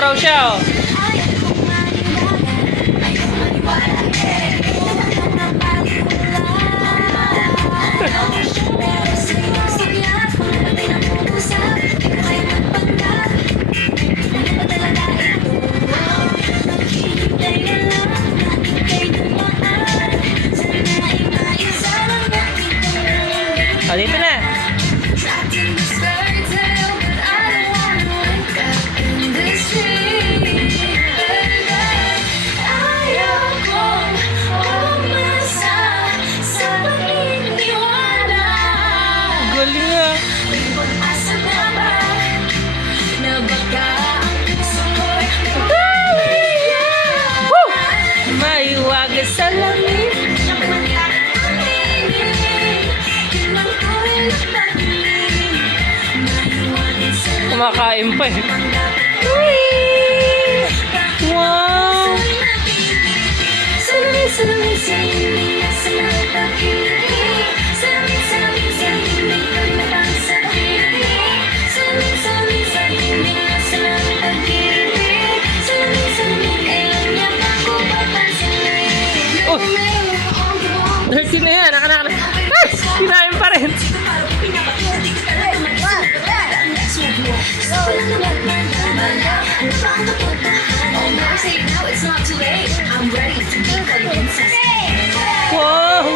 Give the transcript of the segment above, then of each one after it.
mo raw siya, oh. O, dito na. Galing ah. Woo! Maiwaga sa langit. Kumakain pa eh. Wow! Oh! Dirty na yan. Nakanak. Ay! Kinain pa rin. Wow!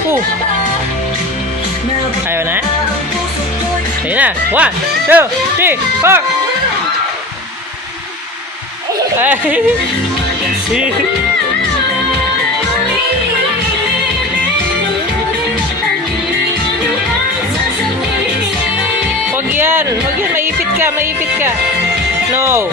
Oh! Ayaw na? Ayaw na. 1, 2, 3, 4! Wag yan, maipit ka, maipit ka. No.